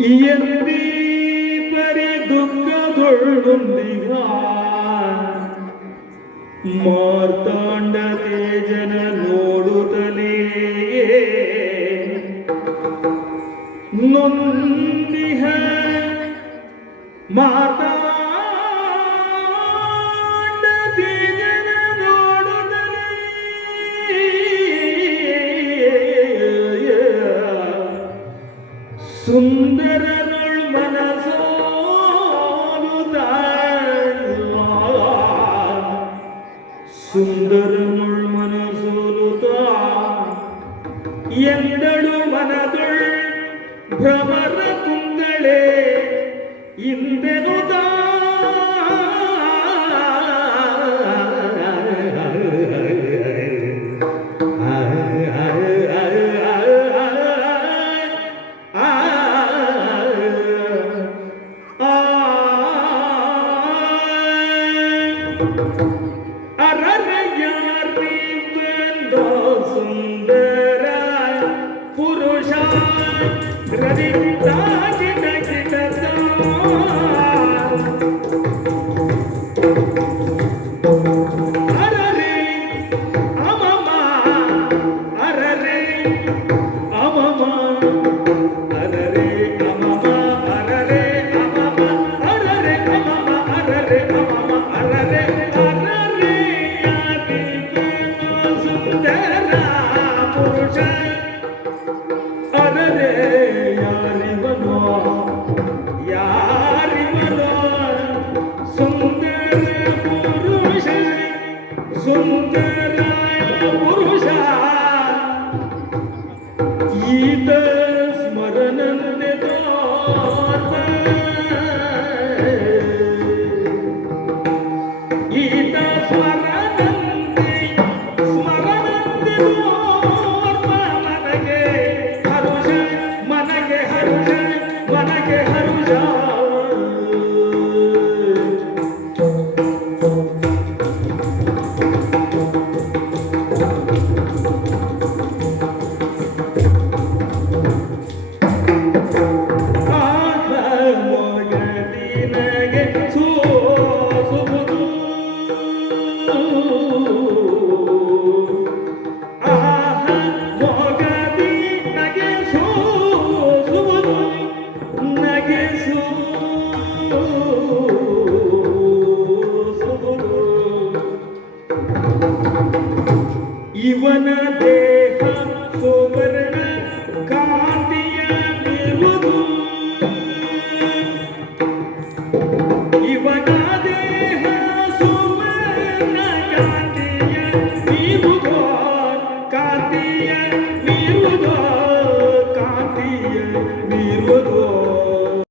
ഇയമ്പി പരി ദുഃഖതൊഴുന്നിഹ മാർത്താണ്ഡ തേജന നോടുതലേ നൊന്തിഹ മാർത്താ ಸುಂದರ ಮನಸೋನು ತಾನ ಸುಂದರ ಎಂದಳು ಮನದು ಭ್ರಮರ ಕುಂದಳೆ. ಇಂದೆನು பொன் அரறையார் சுந்தர புருஷா Ravi sunt de la eu ಇವನ ದೇಹ ಸುವರ್ಣ ಕಾಂತಿಯ ಮೆಲುಗು ಇವನ ದೇಹ ಸುವರ್ಣ ಕಾಂತಿಯ